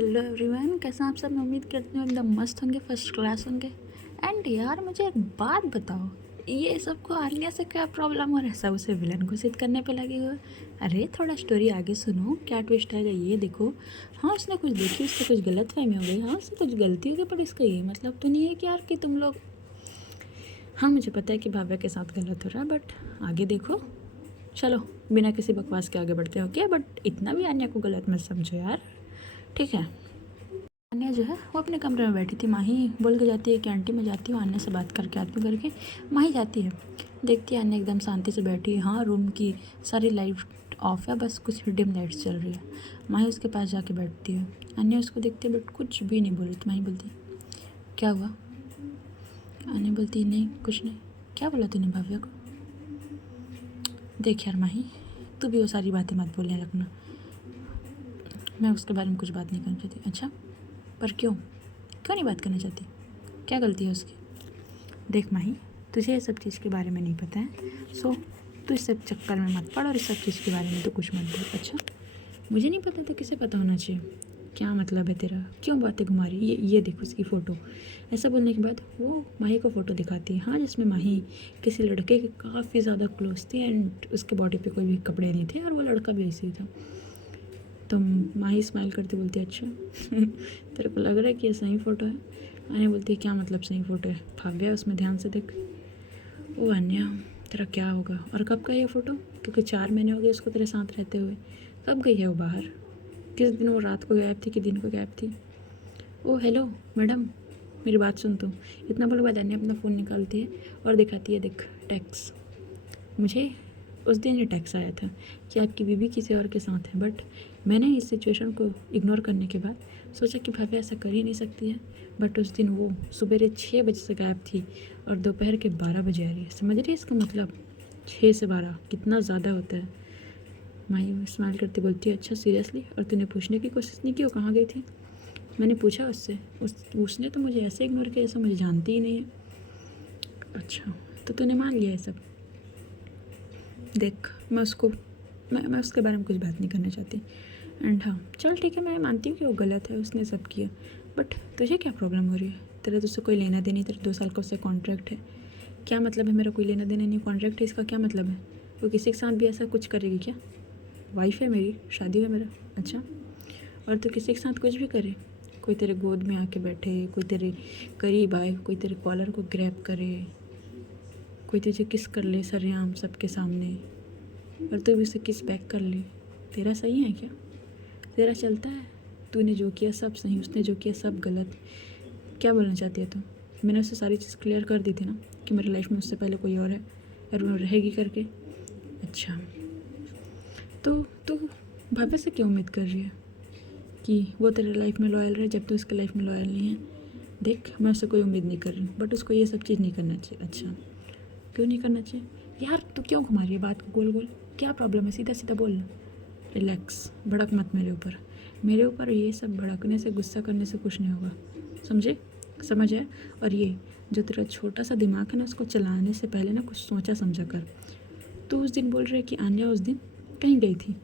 Hello everyone, कैसे हैं आप सब। मैं उम्मीद करती हूँ एकदम मस्त होंगे, फर्स्ट क्लास होंगे। एंड यार मुझे एक बात बताओ, ये सबको आन्या से क्या प्रॉब्लम हो रहा है? सब उसे विलन घोषित करने पे लगे हुए। अरे थोड़ा स्टोरी आगे सुनो, क्या ट्विस्ट आएगा ये देखो। हाँ उसने कुछ देखी, उससे कुछ गलतफहमी हो गई, हाँ उससे कुछ गलती हो गई, पर इसका ये मतलब तो नहीं है कि यार कि तुम लोग। हाँ मुझे पता है कि भाव्या के साथ गलत हो रहा है, बट आगे देखो। चलो बिना किसी बकवास के आगे बढ़ते हैं, ओके। बट इतना भी आन्या को गलत मत समझो यार, ठीक है। आन्या जो है वो अपने कमरे में बैठी थी। माही बोल के जाती है कि आंटी मैं जाती हूँ, आन्या से बात करके आती हूँ करके माही जाती है। देखती है आन्या एकदम शांति से बैठी है। हाँ रूम की सारी लाइट ऑफ है, बस कुछ डिम लाइट्स चल रही है। माही उसके पास जाके बैठती है। आन्या उसको देखती है बट कुछ भी नहीं बोली। तो माही बोलती है क्या हुआ? आन्या बोलती है नहीं कुछ नहीं। क्या बोला तूने भाव्या को? देख यार माही, तू भी वो सारी बातें मत बोलने लगना, मैं उसके बारे में कुछ बात नहीं करना चाहती। अच्छा पर क्यों क्यों नहीं बात करना चाहती? क्या गलती है उसकी? देख माही, तुझे ये सब चीज़ के बारे में नहीं पता है, सो तू इस सब चक्कर में मत पड़ और इस सब चीज़ के बारे में तो कुछ मत बोल। अच्छा मुझे नहीं पता तो किसे पता होना चाहिए? क्या मतलब है तेरा? क्यों बातें घुमा रही? ये देखो उसकी फ़ोटो। ऐसा बोलने के बाद वो माही को फ़ोटो दिखाती है। हाँ जिसमें माही किसी लड़के के काफ़ी ज़्यादा क्लोज थी एंड उसके बॉडी पे कोई भी कपड़े नहीं थे और वो लड़का भी ऐसे ही था। तो माही स्माइल करती बोलती है अच्छा तेरे को लग रहा है कि ये सही फ़ोटो है? आन्या बोलती है क्या मतलब सही फ़ोटो है? भाव्या उसमें ध्यान से देख। ओ अन्या तेरा क्या होगा? और कब का ये फ़ोटो? क्योंकि 4 महीने हो गए उसको तेरे साथ रहते हुए। कब गई है वो बाहर? किस दिन वो रात को गायब थी कि दिन को गायब थी? ओ हेलो मैडम, मेरी बात सुन। तू इतना बोलने के बाद अन्या अपना फ़ोन निकालती है और दिखाती है, देख टैक्स। मुझे उस दिन ये टैक्स आया था कि आपकी बीवी किसी और के साथ है, बट मैंने इस सिचुएशन को इग्नोर करने के बाद सोचा कि भाभी ऐसा कर ही नहीं सकती है। बट उस दिन वो सुबह 6 बजे से गायब थी और दोपहर के 12 बजे आ रही है। समझ रही है इसका मतलब? 6 से 12 कितना ज़्यादा होता है। माही स्माइल करती बोलती है अच्छा सीरियसली? और तूने पूछने की कोशिश नहीं की वो कहाँ गई थी? मैंने पूछा उससे, उसने तो मुझे ऐसे इग्नोर किया जैसे मुझे जानती ही नहीं है। अच्छा तो तूने मान लिया है सब? देख मैं उसके बारे में कुछ बात नहीं करना चाहती। एंड हाँ चल ठीक है, मैं मानती हूँ कि वो गलत है, उसने सब किया। बट तुझे क्या प्रॉब्लम हो रही है? तेरा तो उससे कोई लेना देना नहीं, तेरा 2 साल का उससे कॉन्ट्रैक्ट है। क्या मतलब है मेरा कोई लेना देना नहीं? कॉन्ट्रैक्ट है इसका क्या मतलब है? वो किसी के साथ भी ऐसा कुछ करेगी क्या? वाइफ है मेरी, शादी है मेरा। अच्छा और तो किसी के साथ कुछ भी करे, कोई तेरे गोद में आके बैठे, कोई तेरे करीब आए, कोई तेरे कॉलर को ग्रैब करे, कोई तुझे किस कर ले सरेआम सबके सामने और तू भी उसे किस बैक कर ले, तेरा सही है क्या? तेरा चलता है? तूने जो किया सब सही, उसने जो किया सब गलत। क्या बोलना चाहती है तू? मैंने उससे सारी चीज़ क्लियर कर दी थी ना कि मेरी लाइफ में उससे पहले कोई और है और वो रहेगी करके। अच्छा तो तू भाभी से क्यों उम्मीद कर रही है कि वो तेरे लाइफ में लॉयल रहे जब तू उसके लाइफ में लॉयल नहीं है? देख मैं उससे कोई उम्मीद नहीं कर रही हूँ, बट उसको ये सब चीज़ नहीं करना चाहिए। अच्छा क्यों नहीं करना चाहिए यार? तू क्यों घुमा रही है बात को गोल गोल? क्या प्रॉब्लम है? सीधा सीधा बोल। रिलैक्स, भड़क मत मेरे ऊपर ये सब भड़कने से गुस्सा करने से कुछ नहीं होगा, समझे? समझ है? और ये जो तेरा छोटा सा दिमाग है ना, उसको चलाने से पहले ना कुछ सोचा समझा कर। तू उस दिन बोल रही है कि आन्या उस दिन कहीं गई थी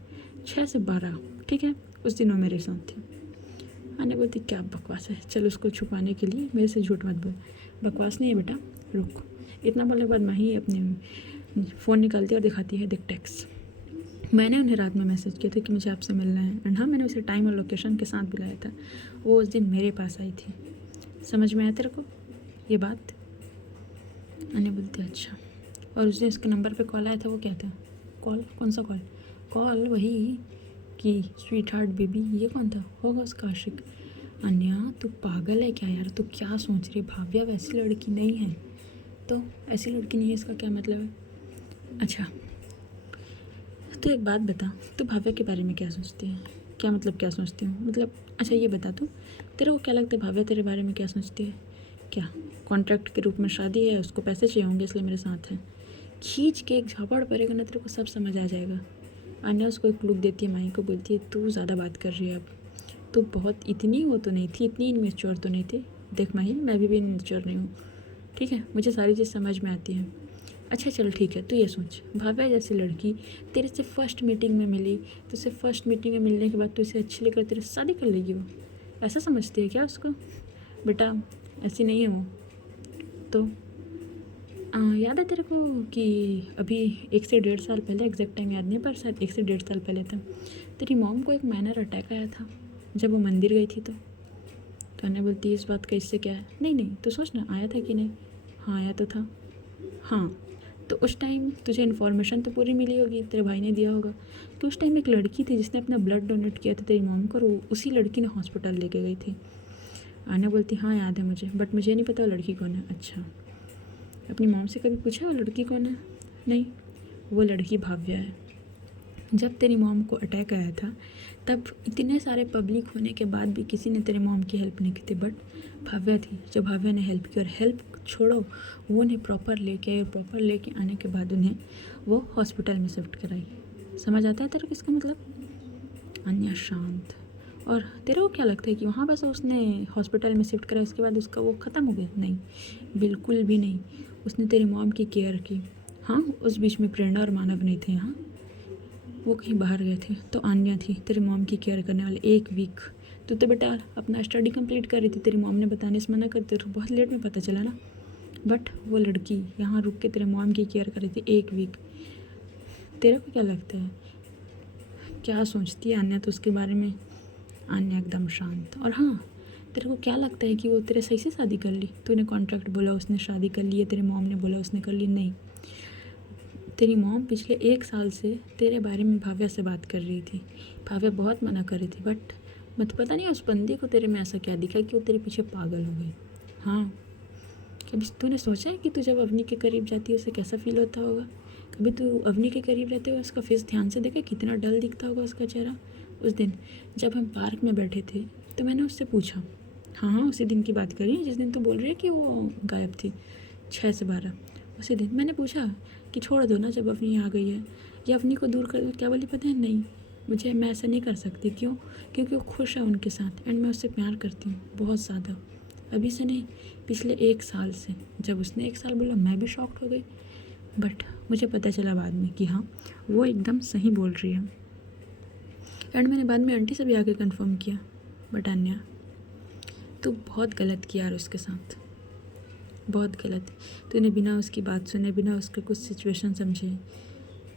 6 से 12, ठीक है? उस दिन वो मेरे साथ थी। आन्या बोलती क्या बकवास है, चल उसको छुपाने के लिए मेरे से झूठ मत बोल। बकवास नहीं है बेटा, रुक। इतना बोलने के बाद माही अपने फ़ोन निकालती है और दिखाती है, देख टैक्स। मैंने उन्हें रात में मैसेज किया था कि मुझे आपसे मिलना है एंड हाँ मैंने उसे टाइम और लोकेशन के साथ बुलाया था। वो उस दिन मेरे पास आई थी। समझ में आया तेरे को ये बात? अन्य बोलती अच्छा। और उस दिन उसके नंबर पे कॉल आया था, वो क्या था? कॉल? कौन सा कॉल? कॉल वही कि स्वीट हार्ट बेबी, ये कौन था? होगा उसका आशिक। अन्या तू पागल है क्या यार? तू क्या सोच रही? भाव्या वैसी लड़की नहीं है। तो ऐसी लड़की नहीं है इसका क्या मतलब है? अच्छा तो एक बात बता, तू भाव्या के बारे में क्या सोचती है? क्या मतलब क्या सोचती हूँ मतलब? अच्छा ये बता तू, तेरे को क्या लगता है भाव्या तेरे बारे में क्या सोचती है? क्या कॉन्ट्रैक्ट के रूप में शादी है, उसको पैसे चाहिए होंगे इसलिए मेरे साथ है? खींच के एक झापड़ पड़ेगा ना, तेरे को सब समझ आ जाएगा। आन्या उसको एक लुक देती है, माही को बोलती है तू ज़्यादा बात कर रही है अब। तू बहुत इतनी वो तो नहीं थी, इतनी इमेच्योर तो नहीं थी। देख माही मैं भी इमेच्योर नहीं हूँ, ठीक है? मुझे सारी चीज़ समझ में आती है। अच्छा चल ठीक है, तू ये सोच, भाव्या जैसी लड़की तेरे से फर्स्ट मीटिंग में मिली, तो उसे फर्स्ट मीटिंग में मिलने के बाद तू इसे अच्छी लेकर तेरे से शादी कर लेगी वो? ऐसा समझती है क्या उसको? बेटा ऐसी नहीं है वो। तो याद है तेरे को कि अभी 1 से 1.5 साल पहले, एग्जैक्ट टाइम याद नहीं पर शायद 1 से 1.5 साल पहले था, तेरी मॉम को एक माइनर अटैक आया था जब वो मंदिर गई थी। तो अन्य बोलती है इस बात का इससे क्या है? नहीं नहीं, तो सोच ना आया था कि नहीं। हाँ आया तो था। हाँ, तो उस टाइम तुझे इन्फॉर्मेशन तो पूरी मिली होगी, तेरे भाई ने दिया होगा कि उस टाइम एक लड़की थी जिसने अपना ब्लड डोनेट किया था तेरी मॉम को, और उसी लड़की ने हॉस्पिटल लेके गई थी। आने बोलती हाँ याद है मुझे, बट मुझे नहीं पता वो लड़की कौन है। अच्छा, अपनी मॉम से कभी पूछा वो लड़की कौन है? नहीं, वो लड़की भाव्या है। जब तेरी मॉम को अटैक आया था तब इतने सारे पब्लिक होने के बाद भी किसी ने तेरे मॉम की हेल्प नहीं की थी, बट भाव्या थी। जब भाव्या ने हेल्प की, और हेल्प छोड़ो वो उन्हें प्रॉपर लेके आने के बाद उन्हें वो हॉस्पिटल में शिफ्ट कराई। समझ आता है तेरे को इसका मतलब? अन्या शांत। और तेरे को क्या लगता है कि वहाँ बस उसने हॉस्पिटल में शिफ्ट करा उसके बाद उसका वो ख़त्म हो गया? नहीं, बिल्कुल भी नहीं। उसने तेरी मॉम की केयर की। हाँ, उस बीच में प्रेरणा और मानव नहीं थे यहाँ, वो कहीं बाहर गए थे। तो आन्या थी तेरी मॉम की केयर करने वाले 1 वीक। तो बेटा अपना स्टडी कंप्लीट कर रही थी, तेरी मॉम ने बताने से मना करते तो बहुत लेट में पता चला ना। बट वो लड़की यहाँ रुक के तेरे मॉम की केयर कर रही थी 1 वीक। तेरे को क्या लगता है, क्या सोचती है आन्या तो उसके बारे में? आन्या एकदम शांत। और हाँ, तेरे को क्या लगता है कि वो तेरे सही से शादी कर ली? तूने कॉन्ट्रैक्ट बोला उसने शादी कर ली है, तेरे मॉम ने बोला उसने कर ली? नहीं, तेरी मॉम पिछले 1 साल से तेरे बारे में भाव्या से बात कर रही थी। भाव्या बहुत मना कर रही थी, बट मत पता नहीं उस बंदी को तेरे में ऐसा क्या दिखा कि वो तेरे पीछे पागल हो गई। हाँ, कभी तूने सोचा है कि तू जब अवनी के करीब जाती है उसे कैसा फील होता होगा? कभी तू अवनी के करीब रहते हुए उसका फेस ध्यान से देखा, कितना डल दिखता होगा उसका चेहरा? उस दिन जब हम पार्क में बैठे थे तो मैंने उससे पूछा, हाँ हाँ उसी दिन की बात करी जिस दिन तू बोल रही है कि वो गायब थी 6 से 12। उसी दिन मैंने पूछा कि छोड़ दो ना जब अवनी आ गई है, या अवनी को दूर कर दो। क्या बोली पता है? नहीं, मैं ऐसा नहीं कर सकती। क्यों? क्योंकि वो खुश है उनके साथ एंड मैं उससे प्यार करती हूँ बहुत ज़्यादा। अभी से नहीं, पिछले 1 साल से। जब उसने 1 साल बोला मैं भी शॉक्ड हो गई, बट मुझे पता चला बाद में कि हाँ वो एकदम सही बोल रही है। एंड मैंने बाद में आंटी से भी आके कंफर्म किया। बट अन्या तू बहुत गलत किया यार उसके साथ, बहुत गलत। तूने बिना उसकी बात सुने, बिना उसके कुछ सिचुएशन समझे।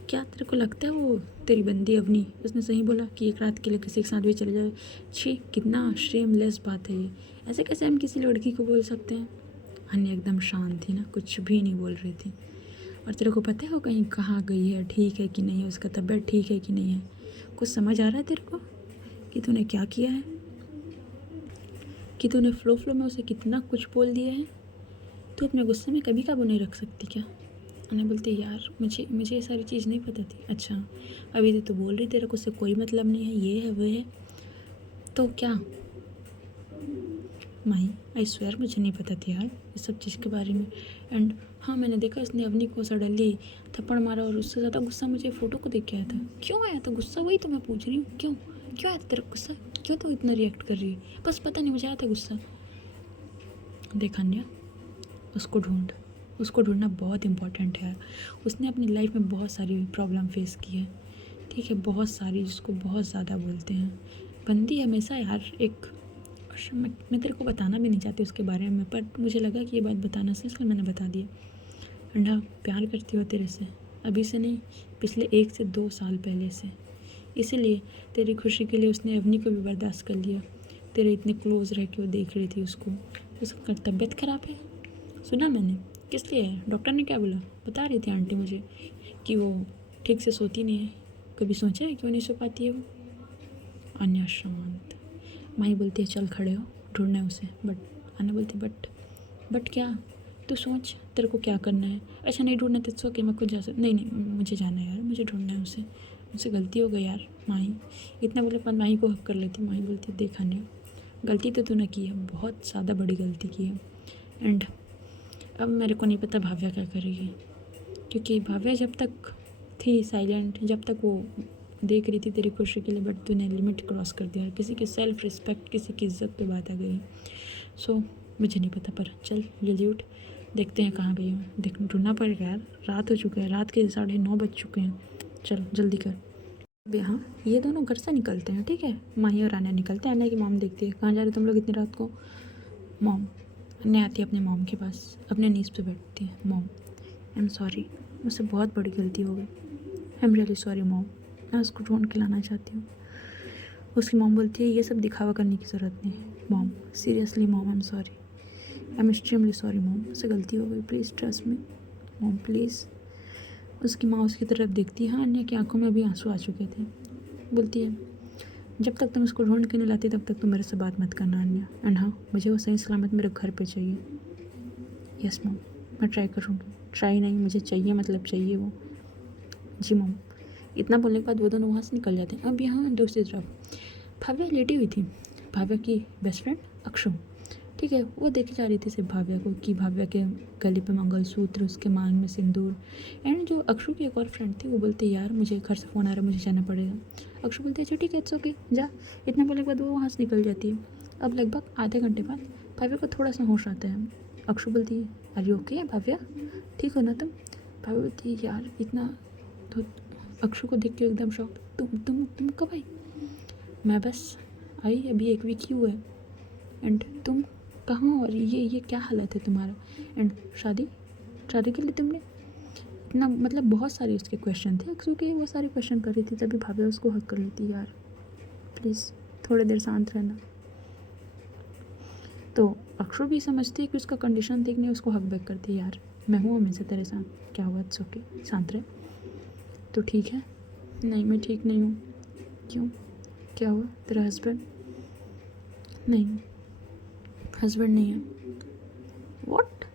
क्या तेरे को लगता है वो तेरी बंदी अवनी, उसने सही बोला कि एक रात के लिए किसी के साथ भी चले जाए? छी, कितना शेमलेस बात है ये। ऐसे कैसे हम किसी लड़की को बोल सकते हैं? अन्या एकदम शांत थी ना, कुछ भी नहीं बोल रही थी। और तेरे को पता है वो कहीं कहाँ गई है, ठीक है कि नहीं है, उसका तबीयत ठीक है कि नहीं है? कुछ समझ आ रहा है तेरे को कि तूने क्या किया है? कि तूने फ्लो में उसे कितना कुछ बोल दिया है? तू अपने गुस्से में कभी काबू नहीं रख सकती क्या? अना बोलती यार मुझे ये सारी चीज़ नहीं पता थी। अच्छा, अभी तो बोल रही तेरे को उससे कोई मतलब नहीं है, ये है वो है, तो क्या? माही आई स्वेयर मुझे नहीं पता थी यार इस सब चीज़ के बारे में। एंड हाँ, मैंने देखा इसने अवनी को सडनली थप्पड़ मारा, और उससे ज़्यादा गुस्सा मुझे फ़ोटो को देख के आया था। क्यों आया था गुस्सा? वही तो मैं पूछ रही हूँ, क्यों क्यों आया था तेरा गुस्सा? क्यों तो इतना रिएक्ट कर रही है? बस पता नहीं, मुझे आया था गुस्सा। देखा अन्या, उसको ढूंढना बहुत इम्पॉर्टेंट है। उसने अपनी लाइफ में बहुत सारी प्रॉब्लम फेस की है, ठीक है, बहुत सारी, जिसको बहुत ज़्यादा बोलते हैं। बंदी हमेशा यार एक, मैं तेरे को बताना भी नहीं चाहती उसके बारे में, पर मुझे लगा कि ये बात बताना से, इसलिए मैंने बता दिया। अंडा प्यार करती हो तेरे से, अभी से नहीं, पिछले 1 से 2 साल पहले से। इसीलिए तेरी खुशी के लिए उसने अवनी को भी बर्दाश्त कर लिया। तेरे इतने क्लोज रह के वो देख रही थी उसको। उसका तबीयत ख़राब है, सुना मैंने। किस लिए है? डॉक्टर ने क्या बोला? बता रही थी आंटी मुझे कि वो ठीक से सोती नहीं है। कभी सोचा है क्यों नहीं सो पाती है वो? अन्या शांत। माही बोलती है चल खड़े हो, ढूंढना है उसे। बट अन्या बोलती बट क्या? तू सोच तेरे को क्या करना है। अच्छा नहीं ढूंढना तो सो कि मैं खुद जा सकती? नहीं नहीं, मुझे जाना है यार, मुझे ढूंढना है उसे, मुझसे गलती हो गई यार। माही इतना बोले पर माही को हक कर लेती। माही बोलती देखा नहीं, गलती तो तूने की है, बहुत ज़्यादा बड़ी गलती की है। एंड अब मेरे को नहीं पता भाव्या क्या करेगी, क्योंकि भाव्या जब तक थी साइलेंट, जब तक वो देख रही थी तेरी खुशी के लिए, बट तूने लिमिट क्रॉस कर दिया। किसी की सेल्फ रिस्पेक्ट, किसी की इज्जत पे बात आ गई। सो मुझे नहीं पता, पर चल जल्दी उठ, देखते हैं कहाँ गई हूँ। देख ढूंढना पड़ेगा यार, रात हो चुका है, रात के 9:30 बज चुके हैं। चल जल्दी कर। अब यहाँ ये दोनों घर से निकलते हैं, ठीक है, माही और आन्या निकलते हैं। आन्या की मॉम देखती है, कहाँ जा रहे हो तुम लोग इतनी रात को। मॉम, आन्या आती है अपने मॉम के पास, अपने नीज पे बैठती है। मॉम, आई एम सॉरी, मुझसे बहुत बड़ी गलती हो गई। I am really sorry mom, मैं उसको ढूंढ के लाना चाहती हूँ। उसकी मॉम बोलती है ये सब दिखावा करने की ज़रूरत नहीं है। Mom, seriously mom, I am sorry, I am extremely sorry mom, मुझसे गलती हो गई, please trust me mom, please. उसकी माँ उसकी तरफ देखती है, हाँ, अन्य की आंखों में अभी आंसू आ चुके थे। बोलती है जब तक तुम उसको ढूंढ के नहीं लाती तब तक तुम मेरे से बात मत करना अन्य, एंड हाँ, मुझे वो सही सलामत मेरे घर पे चाहिए। यस मॉम, मैं ट्राई करूँगी। ट्राई नहीं, मुझे चाहिए, मतलब चाहिए वो। जी मॉम। इतना बोलने के बाद वो दोनों वहाँ से निकल जाते हैं। अब यहाँ दूसरी तरफ भाव्या लेटी हुई थी, भाव्या की बेस्ट फ्रेंड अक्षु, ठीक है, वो देखी जा रही थी सिर्फ भाव्या को कि भाव्या के गले पे मंगलसूत्र, उसके मांग में सिंदूर। एंड जो अक्षु की एक और फ्रेंड थी वो बोलती यार मुझे घर से फ़ोन आ रहा है, मुझे जाना पड़ेगा। अक्षु बोलती है अच्छा ठीक है, इट्स ओके, जा। इतना बोलने के बाद वो वहाँ से निकल जाती है। अब लगभग आधे घंटे बाद भाव्या को थोड़ा सा होश आता है। अक्षु बोलती है आर यू ओके भाव्या, ठीक हो ना तुम। भाव्या बोलती है यार इतना, तो अक्षु को देख के एकदम शॉक, तुम कब आई। मैं बस आई अभी 1 वीक ही हुआ है। एंड तुम कहाँ, और ये क्या हालत है तुम्हारा। एंड शादी शादी के लिए तुमने इतना, मतलब बहुत सारे उसके क्वेश्चन थे अक्षु के, वो सारे क्वेश्चन कर रही थी। तभी भाभी उसको हक कर लेती यार प्लीज़ थोड़ी देर शांत रहना। तो अक्षु भी समझती है कि उसका कंडीशन ठीक नहीं, उसको हक बैक करती है यार मैं हूँ हमेशा तेरे साथ, क्या हुआ, इट्स ओके, शांत रहे। तो ठीक है, नहीं मैं ठीक नहीं हूँ। क्यों, क्या हुआ, तेरा हस्बैंड नहीं, हस्बैंड नहीं है। व्हाट,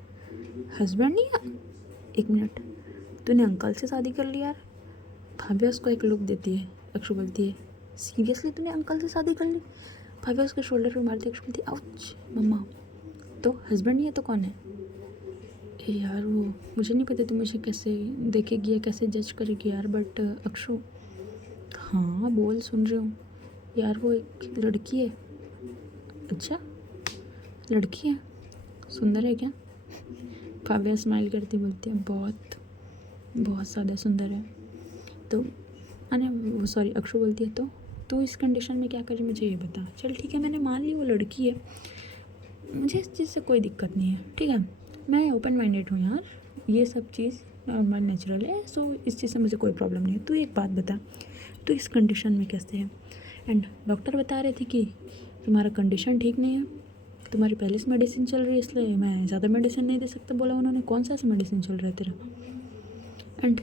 हस्बैंड नहीं है। 1 मिनट, तूने अंकल से शादी कर ली यार। भाव्या उसको एक लुक देती है। अक्षु बोलती है सीरियसली तूने अंकल से शादी कर ली। भाव्या उसके शोल्डर पे मारती है। अक्षु बोलती है आउच मम्मा, तो हस्बैंड नहीं है तो कौन है। ए यार वो मुझे नहीं पता तू मुझे कैसे देखेगी या कैसे जज करेगी यार, बट अक्षु, हाँ बोल, सुन रही हूँ यार, वो एक लड़की है। अच्छा, लड़की है, सुंदर है क्या। भाव्या स्माइल करती बोलती है बहुत बहुत ज़्यादा सुंदर है। तो अने वो सॉरी अक्षु बोलती है तो इस कंडीशन में क्या करें मुझे ये बता। चल ठीक है, मैंने मान ली वो लड़की है, मुझे इस चीज़ से कोई दिक्कत नहीं है, ठीक है, मैं ओपन माइंडेड हूँ यार, ये सब चीज़ नॉर्मल नेचुरल है, सो इस चीज़ से मुझे कोई प्रॉब्लम नहीं है। तू एक बात बता, तो इस कंडीशन में कैसे है। एंड डॉक्टर बता रहे थे कि तुम्हारा कंडीशन ठीक नहीं है, तुम्हारी पहले से मेडिसिन चल रही है, इसलिए मैं ज़्यादा मेडिसिन नहीं दे सकता, बोला उन्होंने। कौन सा मेडिसिन चल रहा है तेरा। एंड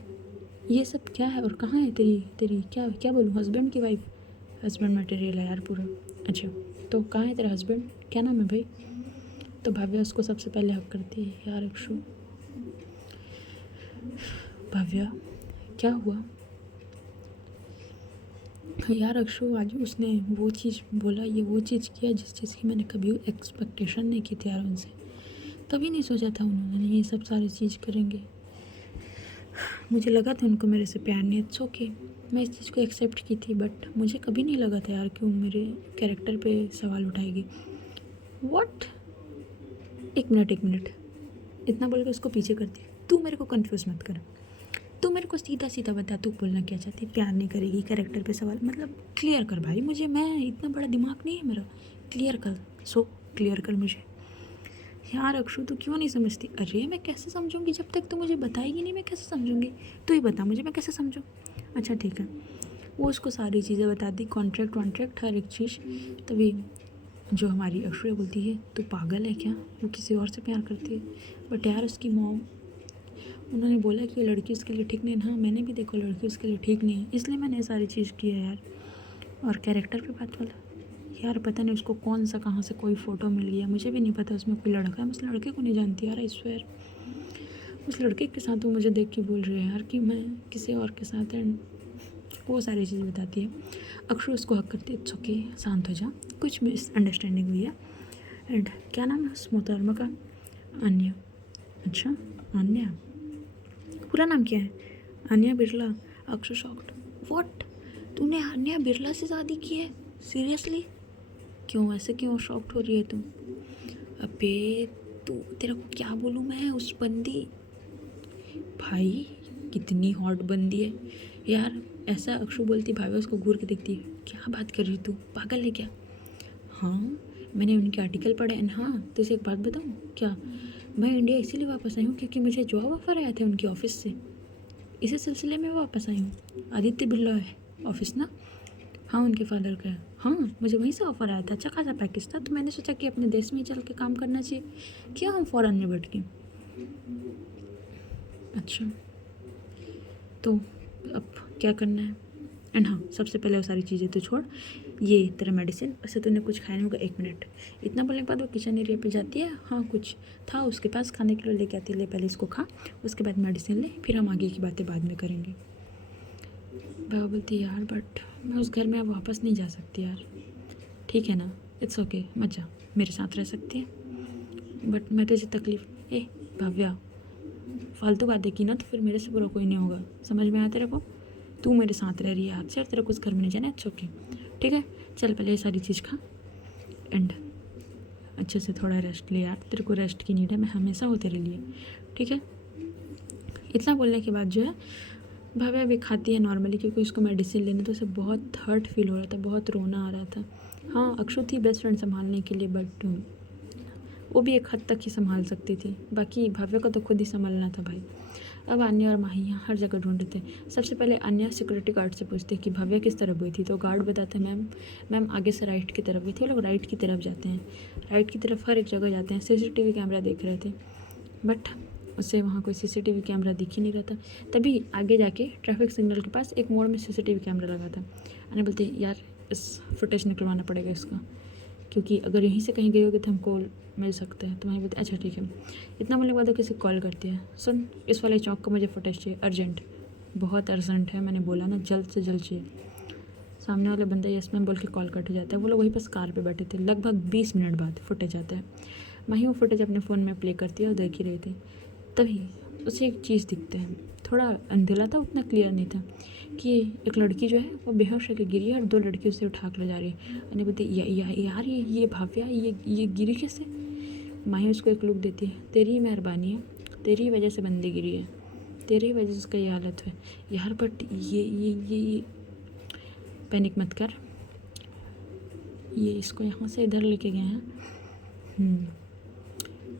ये सब क्या है और कहाँ है तेरी तेरी क्या क्या बोलूँ, हस्बैंड की वाइफ, हस्बैंड मटेरियल है यार पूरा। अच्छा, तो कहाँ है तेरा हस्बैंड, क्या नाम है भाई। तो भाव्या उसको सबसे पहले हक करती है यार अक्षु। भाव्या क्या हुआ यार अक्षु, आज उसने वो चीज़ बोला, ये वो चीज़ किया जिस चीज़ की मैंने कभी एक्सपेक्टेशन नहीं की थी यार उनसे। कभी नहीं सोचा था उन्होंने ये सब सारी चीज़ करेंगे। मुझे लगा था उनको मेरे से प्यार नहीं, इट्स ओके, मैं इस चीज़ को एक्सेप्ट की थी, बट मुझे कभी नहीं लगा था यार कि वो मेरे कैरेक्टर पे सवाल उठाएगी। व्हाट, एक मिनट, इतना बोल के उसको पीछे करती। तू मेरे को कंफ्यूज मत कर, तू मेरे को सीधा सीधा बता, तू बोलना क्या चाहती, प्यार नहीं करेगी, कैरेक्टर पे सवाल, मतलब क्लियर कर भाई मुझे, मैं इतना बड़ा दिमाग नहीं है मेरा, क्लियर कर। सो क्लियर कर मुझे। यार अक्षु तू क्यों नहीं समझती। अरे मैं कैसे समझूंगी, जब तक तू मुझे बताएगी नहीं मैं कैसे समझूंगी। तू ही बता मुझे, मैं कैसे समझूँ। अच्छा ठीक है, वो उसको सारी चीज़ें बता दी, कॉन्ट्रैक्ट वॉन्ट्रैक्ट हर एक चीज़। तभी जो हमारी अक्षु बोलती है तू पागल है क्या, वो किसी और से प्यार करती है। बट यार उसकी मॉम, उन्होंने बोला कि लड़की उसके लिए ठीक नहीं है। हाँ मैंने भी देखो लड़की उसके लिए ठीक नहीं है, इसलिए मैंने ये सारी चीज़ की है यार। और कैरेक्टर पे बात वाला यार, पता नहीं उसको कौन सा कहाँ से कोई फ़ोटो मिल गया, मुझे भी नहीं पता उसमें कोई लड़का है, मैं उस लड़के को नहीं जानती यार, आई स्वेयर। उस लड़के के साथ वो मुझे देख के बोल रही है यार कि मैं किसी और के साथ, एंड वो सारी चीज़ बताती है। अक्षु उसको हक करती है, इट्स ओके, शांत हो जा, कुछ मिसअंडरस्टैंडिंग हुई है। एंड क्या नाम है उस मोहतरमा का, अन्या। अच्छा अन्या, पूरा नाम क्या है, अन्या बिरला। अक्षु शॉक्ड, व्हाट, तूने अन्या बिरला से शादी की है, सीरियसली। क्यों ऐसे क्यों शॉक्ड हो रही है तुम। अबे तू, तेरे को क्या बोलूँ मैं, उस बंदी, भाई कितनी हॉट बंदी है यार। ऐसा अक्षु बोलती, भाभी उसको घूर के देखती है, क्या बात कर रही तू, पागल है क्या? हाँ, मैंने उनके आर्टिकल पढ़े एंड हाँ तुझे एक बात बताऊँ क्या, मैं इंडिया इसीलिए वापस आई हूँ क्योंकि मुझे जॉब ऑफर आया था उनके ऑफिस से, इसी सिलसिले में वापस आई हूँ। आदित्य बिरला है ऑफिस ना? हाँ, उनके फादर का है। हाँ, मुझे वहीं से ऑफर आया था, अच्छा खासा पैकेज था, तो मैंने सोचा कि अपने देश में ही चल के काम करना चाहिए, क्या हम फॉरेन में बैठ के। अच्छा, तो अब क्या करना है? एंड हाँ, सबसे पहले वो सारी चीज़ें तो छोड़, ये तेरा मेडिसिन, वैसे तूने कुछ खाया नहीं होगा, 1 मिनट। इतना बोलने के बाद वो किचन एरिया पे जाती है, हाँ कुछ था उसके पास खाने के लिए लेके आती है, ले पहले इसको खा, उसके बाद मेडिसिन ले, फिर हम आगे की बातें बाद में करेंगे। बाबा बोलती है, यार बट मैं उस घर में अब वापस नहीं जा सकती यार। ठीक है ना, इट्स ओके, मत जा, मेरे साथ रह सकती है, बट मैं तुझे तकलीफ, ए भव्या, फालतू बातें की ना तो फिर मेरे से बुरा कोई नहीं होगा, समझ में आया तेरे को? तू मेरे साथ रह रही है आज से और तेरे को उस घर में नहीं जाना, इट्स ओके, ठीक है? चल पहले ये सारी चीज़ खा एंड अच्छे से थोड़ा रेस्ट ले यार, तेरे को रेस्ट की नीड है, मैं हमेशा हूँ तेरे लिए, ठीक है? इतना बोलने के बाद जो है भव्या भी खाती है नॉर्मली, क्योंकि उसको मेडिसिन लेने तो उसे बहुत हर्ट फील हो रहा था, बहुत रोना आ रहा था। हाँ, अक्षु थी बेस्ट फ्रेंड संभालने के लिए, बट वो भी एक हद तक ही संभाल सकती थी, बाकी भव्य को तो खुद ही संभालना था भाई। अब अन्य और माहिया हर जगह ढूंढते थे। सबसे पहले अन्य सिक्योरिटी गार्ड से पूछते कि भव्य किस तरफ गई थी, तो गार्ड बताते मैम मैम आगे से राइट की तरफ गई थी। वो लोग राइट की तरफ जाते हैं, राइट की तरफ हर एक जगह जाते हैं, सीसीटीवी कैमरा देख रहे थे, बट उसे वहाँ कोई सीसीटीवी कैमरा दिख ही नहीं रहा था। तभी आगे जाके ट्रैफिक सिग्नल के पास एक मोड़ में सीसीटीवी कैमरा लगा था। अन्य बोलते यार इस फुटेज निकलवाना पड़ेगा इसका, क्योंकि अगर यहीं से कहीं गई होगी तो हमको मिल सकता है। तो मैं बोलती अच्छा ठीक है। इतना बोलने के बाद वो किसी कॉल करती है, सुन इस वाले चौक का मुझे फुटेज चाहिए अर्जेंट, बहुत अर्जेंट है, मैंने बोला ना जल्द से जल्द चाहिए। सामने वाले बंदा यस मैम बोल के कॉल कट हो जाता है। वो लोग वहीं पर कार पे बैठे थे। लगभग 20 मिनट बाद फुटेज आता है। माही वो फुटेज अपने फ़ोन में प्ले करती है और देख ही रही थी। तभी उसे एक चीज़ दिखता है, थोड़ा अंधेला था, उतना क्लियर नहीं था, कि एक लड़की जो है वो बेहोश होकर गिरी है और 2 लड़की उसे उठा कर ले जा रही है। अने बोलती यार ये भाव्या ये गिरी कैसे? माही उसको एक लुक देती है, तेरी ही मेहरबानी है, तेरी ही वजह से बंदी गिरी है, तेरी ही वजह से उसका ये हालत है यार। बट ये पैनिक मत कर, ये इसको यहाँ से इधर लेके गए हैं।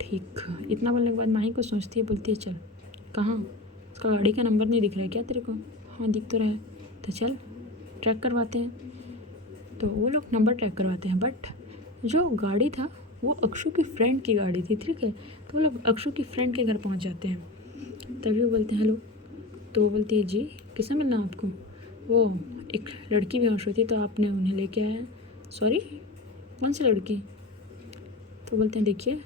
ठीक। इतना बोलने के बाद माही को सोचती है, बोलती है चल कहाँ, उसका गाड़ी का नंबर नहीं दिख रहा है क्या तेरे को? हाँ दिख तो रहा है, तो चल ट्रैक करवाते हैं। तो वो लोग नंबर ट्रैक करवाते हैं, बट जो गाड़ी था वो अक्षु की फ्रेंड की गाड़ी थी, ठीक है? तो वो लोग अक्षु की फ्रेंड के घर पहुंच जाते हैं। तभी वो बोलते हैं हेलो, तो वो बोलती है जी किससे मिलना आपको? वो एक लड़की बेहोश हुई थी तो आपने उन्हें लेके आया। सॉरी, कौन सी लड़की? तो बोलते हैं देखिए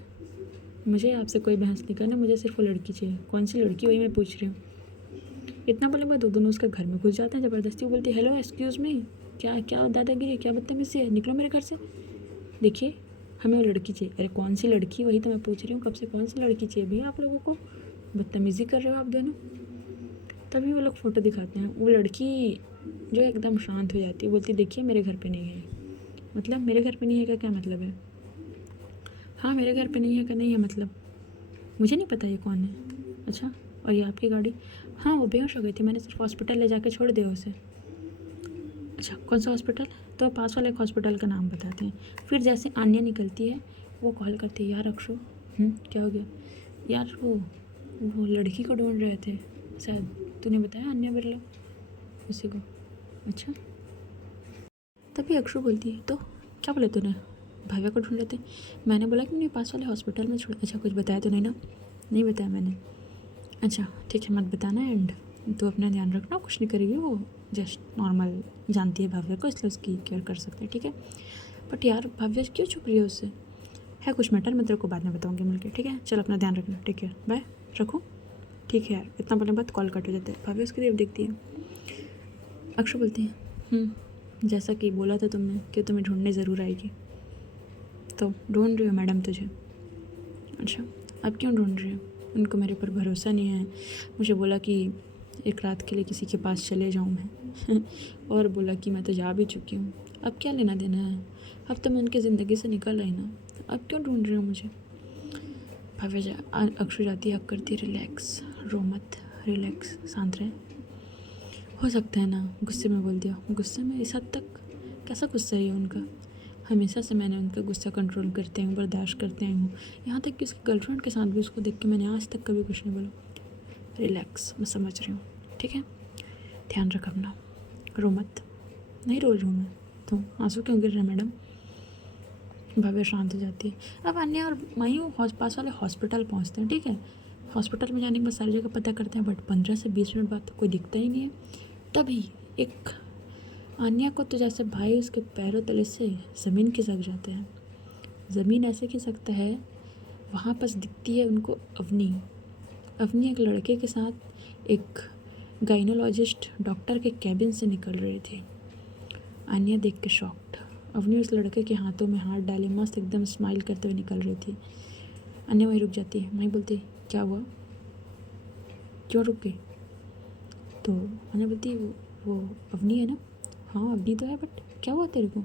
मुझे आपसे कोई बहस नहीं करना, मुझे सिर्फ वो लड़की चाहिए। कौन सी लड़की, वही मैं पूछ रही हूँ। इतना बोले बाद दोनों उसके घर में घुस जाते हैं ज़बरदस्ती। वो बोलती है हेलो एक्सक्यूज़ मी, क्या क्या दादागिरी, क्या बदतमीज़ी है, निकलो मेरे घर से। देखिए हमें वो लड़की चाहिए। अरे कौन सी लड़की, वही तो मैं पूछ रही हूँ कब से, कौन सी लड़की चाहिए भैया आप लोगों को? बदतमीज़ी कर रहे हो आप दोनों। तभी वो लोग फ़ोटो दिखाते हैं। वो लड़की जो एकदम शांत हो जाती है, बोलती देखिए मेरे घर पे नहीं है। मतलब मेरे घर पे नहीं है का क्या मतलब है? हाँ मेरे घर पे नहीं है का नहीं है मतलब, मुझे नहीं पता ये कौन है। अच्छा, और ये आपकी गाड़ी? हाँ वो बेहोश हो गई थी, मैंने सिर्फ हॉस्पिटल ले जाके छोड़ दिया उसे। अच्छा कौन सा हॉस्पिटल? तो पास वाले एक हॉस्पिटल का नाम बताते हैं। फिर जैसे आन्या निकलती है वो कॉल करती है, यार अक्षु क्या हो गया? यार वो लड़की को ढूंढ रहे थे शायद, तूने बताया अन्या बिरला उसी को। अच्छा, तभी अक्षु बोलती है तो क्या बोले तूने, भव्या को ढूंढ रहे थे? मैंने बोला कि नहीं पास वाले हॉस्पिटल में छोड़। अच्छा कुछ बताया तो नहीं ना? नहीं बताया मैंने। अच्छा ठीक है मत बताना, एंड तो अपना ध्यान रखना, कुछ नहीं करेगी वो, जस्ट नॉर्मल जानती है भव्या को इसलिए उसकी केयर कर सकते हैं, ठीक है? बट यार भव्या क्यों छुप रही है उससे? है कुछ मैटर, मैं तेरे को बाद में बताऊँगी मिलके, ठीक है? चल अपना ध्यान रखना, ठीक है, बाय, रखूँ? ठीक है यार। इतना बोलने बाद कॉल कट हो जाता है। भव्या उसकी तरफ देखती है। अक्षु बोलती है जैसा कि बोला था तुमने कि तुम्हें ढूंढने ज़रूर आएगी, तो ढूंढ रही हो मैडम तुझे? अच्छा, अब क्यों ढूंढ रही हो? उनको मेरे पर भरोसा नहीं है, मुझे बोला कि एक रात के लिए किसी के पास चले जाऊँ मैं और बोला कि मैं तो जा भी चुकी हूँ, अब क्या लेना देना है? अब तो मैं उनकी ज़िंदगी से निकल रही ना, अब क्यों ढूंढ रही हूँ मुझे? अक्षु जाती हक करती, रिलैक्स, रो मत, रिलैक्स, शांत रहे। हो सकता है ना, गुस्से में बोल दिया। गुस्से में? इस हद तक? कैसा गुस्सा है उनका? हमेशा से मैंने उनका गुस्सा कंट्रोल करते हूँ, बर्दाश्त करते आई हूँ। यहाँ तक कि उसकी गर्लफ्रेंड के साथ भी उसको देख के मैंने आज तक कभी कुछ नहीं बोला। रिलैक्स, मैं समझ रही हूँ, ठीक है? ध्यान रख अपना, रो मत। नहीं रो रही हूँ मैं। तो आंसू क्यों गिर रहे हैं मैडम? भव्य शांत हो जाती है। अब अन्य और मायू पास वाले हॉस्पिटल पहुँचते हैं, ठीक है? हॉस्पिटल में जाने के बाद सारी जगह पता करते हैं, बट 15 से 20 मिनट बाद तो कोई दिखता ही नहीं है। तभी एक आन्या को तो जैसे भाई उसके पैरों तले से ज़मीन खिसक जाते हैं। ज़मीन ऐसे खिसकता है, वहाँ पास दिखती है उनको अवनी। अवनी एक लड़के के साथ एक गाइनोलॉजिस्ट डॉक्टर के कैबिन से निकल रही थी। आन्या देख के शॉक्ड। अवनी उस लड़के के हाथों में हाथ डाले मस्त एकदम स्माइल करते हुए निकल रही थी। आन्या वहीं रुक जाती है। वहीं बोलती, क्या हुआ, क्यों रुक गई? तो आन्या बोलती, वो अवनी है ना? हाँ अवनी तो है, बट क्या हुआ तेरे को?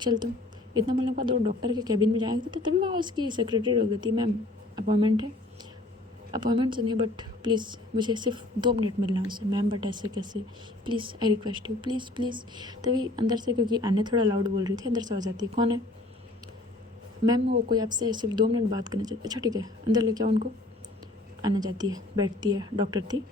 चल तुम। इतना बोलने के बाद वो डॉक्टर के कैबिन में जाएंगे तो तभी वहाँ उसकी सेक्रेटरी हो गई थी। मैम अपॉइंटमेंट है? अपॉइंटमेंट से नहीं, बट प्लीज़ मुझे सिर्फ 2 मिनट मिलना है उससे। मैम बट ऐसे कैसे, please I request you, please please. तभी अंदर से, क्योंकि अन्य थोड़ा लाउड बोल रही थी, अंदर से आ जाती, कौन है? मैम वो कोई आपसे सिर्फ 2 मिनट बात करना चाहती। अच्छा ठीक है, अंदर लेके आओ उनको। आना जाती है, बैठती है, डॉक्टर थी।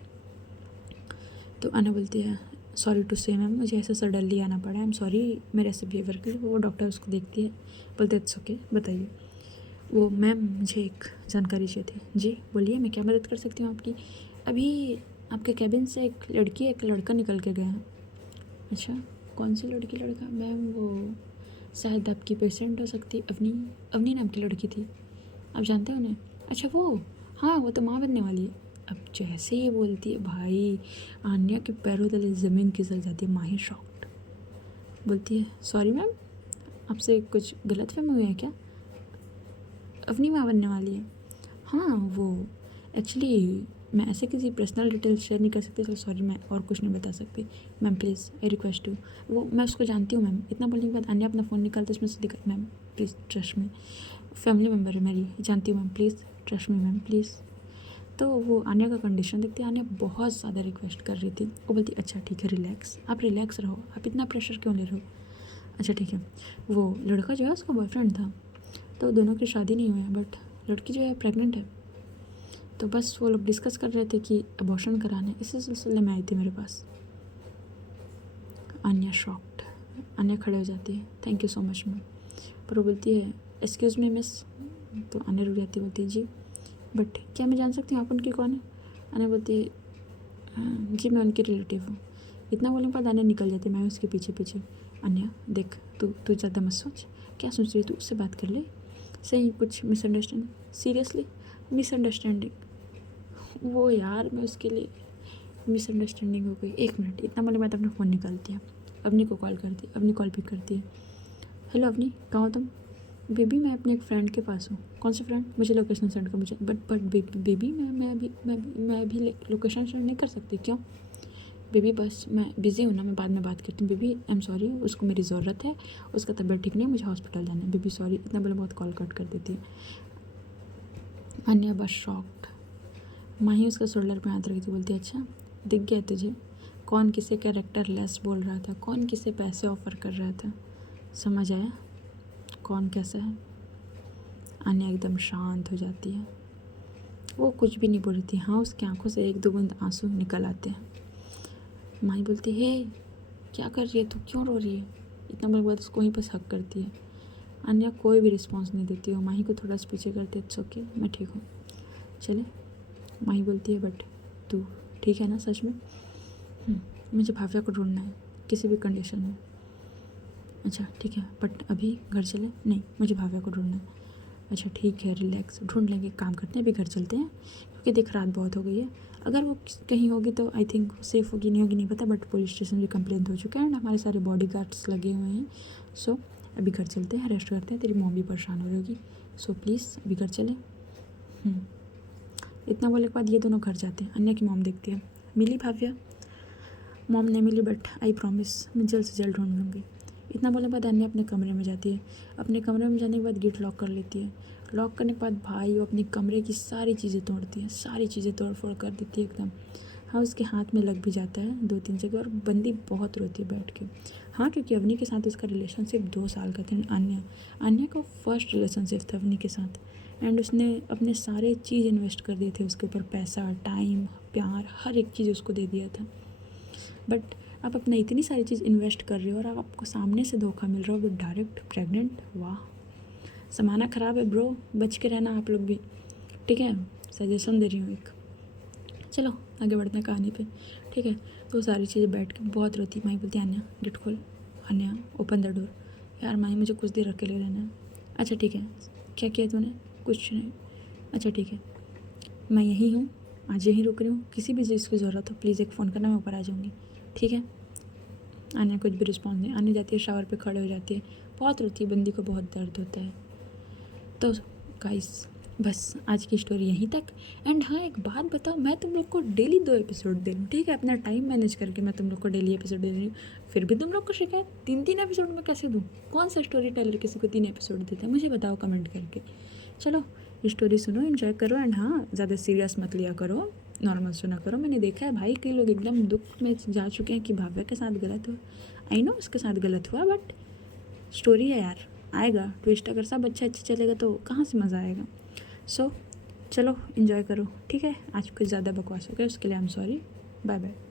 तो आना बोलती है, सॉरी टू से मैम, मुझे ऐसे सडनली आना पड़ा, आई एम सॉरी मेरे ऐसे बिहेवियर के लिए। वो डॉक्टर उसको देखती है, बोलते इट्स ओके, बताइए। वो मैम मुझे एक जानकारी चाहिए थी। जी बोलिए, मैं क्या मदद कर सकती हूँ आपकी? अभी आपके कैबिन से एक लड़की एक लड़का निकल के गया है। अच्छा, कौन सी लड़की लड़का? मैम वो शायद आपकी पेशेंट हो सकती है, अवनी। अवनी नाम की लड़की थी, आप जानते हो उन्हें? अच्छा वो, हाँ वो तो माँ बनने वाली है। अब जैसे ही बोलती है भाई, आन्या के पैरों तले ज़मीन खिसक जाती है। माही शॉक्ड, बोलती है सॉरी मैम, आपसे कुछ गलतफहमी हुई है क्या? अवनी माँ बनने वाली है? हाँ वो एक्चुअली मैं ऐसे किसी पर्सनल डिटेल्स शेयर नहीं कर सकती, तो सॉरी मैं और कुछ नहीं बता सकती। Ma'am please I request you. वो मैं उसको जानती हूँ मैम। इतना बोलने के बाद अन्य अपना फ़ोन निकालते उसमें से दिखा, ma'am please trust me, family member है मेरी, जानती हूँ ma'am, please trust me ma'am please. तो वो आन्या का कंडीशन देखती, आन्या बहुत ज़्यादा रिक्वेस्ट कर रही थी। वो बोलती अच्छा ठीक है रिलैक्स, आप रिलैक्स रहो, आप इतना प्रेशर क्यों ले रहे हो? अच्छा ठीक है। वो लड़का जो है उसका बॉयफ्रेंड था, तो दोनों की शादी नहीं हुई है, बट लड़की जो है प्रेग्नेंट है। तो बस वो लोग डिस्कस कर रहे थे कि अबॉर्शन कराना है, इसी सिलसिले में आई थी मेरे पास। अन्या शॉक्ड। अन्या खड़े हो जाती है, thank you so much ma'am. पर वो बोलती है एक्सक्यूज़ मी मिस। तो अन्या रुक जाती है, बोलती है जी, बट क्या मैं जान सकती हूँ आप उनकी कौन है? अन्या बोलती है जी मैं उनकी रिलेटिव हूँ। इतना बोलने के बाद अन्या निकल जाती है, मैं उसके पीछे पीछे। अन्या देख, तू ज़्यादा मत सोच, क्या सोच रही, तू उससे बात कर ले। सही कुछ मिसअंडरस्टैंडिंग? Seriously misunderstanding? वो यार मैं उसके लिए मिसअंडरस्टैंडिंग हो गई। 1 मिनट। इतना बोले मैं तो अपना फ़ोन निकालती है, अवनी को कॉल करती है। अवनी कॉल पिक करती है, हेलो अवनी कहाँ हो तुम? बेबी मैं अपने एक फ्रेंड के पास हूँ। कौन सा फ्रेंड? मुझे लोकेशन सेंड कर। मुझे बट बेबी मैं अभी लोकेशन सेंड नहीं कर सकती। क्यों? बेबी बस मैं बिज़ी हूँ ना, मैं बाद में बात करती हूँ। बेबी आई एम सॉरी, उसको मेरी ज़रूरत है, उसका तबीयत ठीक नहीं है, मुझे हॉस्पिटल जाना है। Baby sorry. इतना बोले बहुत कॉल कट कर देती है। अन्या बस शॉक्ड। माही उसका शोल्डर पे हाथ रखी थी, बोलती अच्छा दिख गया तुझे, कौन किसे कैरेक्टर लेस बोल रहा था, कौन किसे पैसे ऑफर कर रहा था, समझ आया कौन कैसा है? अन्या एकदम शांत हो जाती है, वो कुछ भी नहीं बोल रही थी। हाँ उसकी आंखों से 1-2 बूंद आंसू निकल आते हैं। माही बोलती है क्या कर रही है तू, क्यों रो रही है? इतना बोलने के बाद उसको वहीं पर हक करती है। अन्या कोई भी रिस्पॉन्स नहीं देती हो। माही को थोड़ा सा पीछे करते, इट्स ओके मैं ठीक हूँ चले। माही बोलती है बट तू ठीक है ना सच में? मुझे भाव्या को ढूंढना है किसी भी कंडीशन में। अच्छा ठीक है, बट अभी घर चले? नहीं मुझे भाव्या को ढूंढना है। अच्छा ठीक है रिलैक्स, ढूंढ लेंगे, काम करते हैं अभी घर चलते हैं, क्योंकि देख रात बहुत हो गई है। अगर वो कहीं होगी तो आई थिंक सेफ़ होगी, नहीं होगी नहीं पता, बट पुलिस स्टेशन भी कंप्लेंट हो चुका है एंड हमारे सारे बॉडी गार्ड्स लगे हुए हैं। सो अभी घर चलते हैं, रेस्ट करते हैं, तेरी मॉम भी परेशान हो रही होगी, सो प्लीज़ अभी घर चले। इतना बोलने के बाद ये दोनों घर जाते हैं। अन्या की मॉम देखती है, मिली भाव्या? मॉम नहीं मिली, बट आई प्रॉमिस मैं जल्द से जल्द ढूंढ लूँगी। इतना बोलने के बाद अन्य अपने कमरे में जाती है। अपने कमरे में जाने के बाद गेट लॉक कर लेती है। लॉक करने के बाद भाई वो अपने कमरे की सारी चीज़ें तोड़ती है, सारी चीज़ें तोड़ फोड़ कर देती है एकदम। हाँ, उसके हाथ में लग भी जाता है 2-3 जगह और बंदी बहुत रोती है बैठ के। हाँ, क्योंकि अवनी के साथ उसका रिलेशनशिप 2 साल का था। अन्य का फर्स्ट रिलेशनशिप था अवनी के साथ एंड उसने अपने सारे चीज़ इन्वेस्ट कर दिए थे उसके ऊपर, पैसा, टाइम, प्यार, हर एक चीज़ उसको दे दिया था। बट आप अपना इतनी सारी चीज़ इन्वेस्ट कर रहे हो और आपको सामने से धोखा मिल रहा हो विद डायरेक्ट प्रेग्नेंट। वाह, ज़माना ख़राब है ब्रो, बच के रहना आप लोग भी, ठीक है? सजेशन दे रही हूँ एक। चलो आगे बढ़ते हैं कहानी पे, ठीक है? तो सारी चीज़ें बैठ के बहुत रोती, माही बोलती अन्या गेट खोल, अन्या ओपन द डोर। यार माही मुझे कुछ देर अकेले रहना है। अच्छा ठीक है, क्या किया तूने? कुछ नहीं। अच्छा ठीक है, मैं यहीं हूँ, आज यहीं रुक रही हूँ, किसी भी चीज़ की ज़रूरत हो प्लीज़ एक फ़ोन करना, मैं ऊपर आ जाऊँगी, ठीक है? अन्या कुछ भी रिस्पॉन्स नहीं। अन्या जाती है शावर पे खड़े हो जाती है, बहुत रोती है, बंदी को बहुत दर्द होता है। तो गाइस बस आज की स्टोरी यहीं तक। एंड हाँ, एक बात बताओ, मैं तुम लोग को डेली 2 एपिसोड दे रही हूँ, ठीक है? अपना टाइम मैनेज करके मैं तुम लोग को डेली एपिसोड दे रही हूँ, फिर भी तुम लोग को शिकायत 3-3 एपिसोड में कैसे दूँ? कौन सा स्टोरी टेलर किसी को 3 एपिसोड देता है? मुझे बताओ कमेंट करके। चलो स्टोरी सुनो, एंजॉय करो एंड हाँ, ज़्यादा सीरियस मत लिया करो, नॉर्मल सुना करो। मैंने देखा है भाई, कई लोग एकदम दुख में जा चुके हैं कि भाव्या के साथ गलत हुआ। आई नो उसके साथ गलत हुआ, बट स्टोरी है यार, आएगा ट्विस्ट। अगर सब अच्छा चलेगा तो कहाँ से मज़ा आएगा? सो चलो इन्जॉय करो, ठीक है? आज कुछ ज़्यादा बकवास हो गया, उसके लिए I am sorry. Bye bye.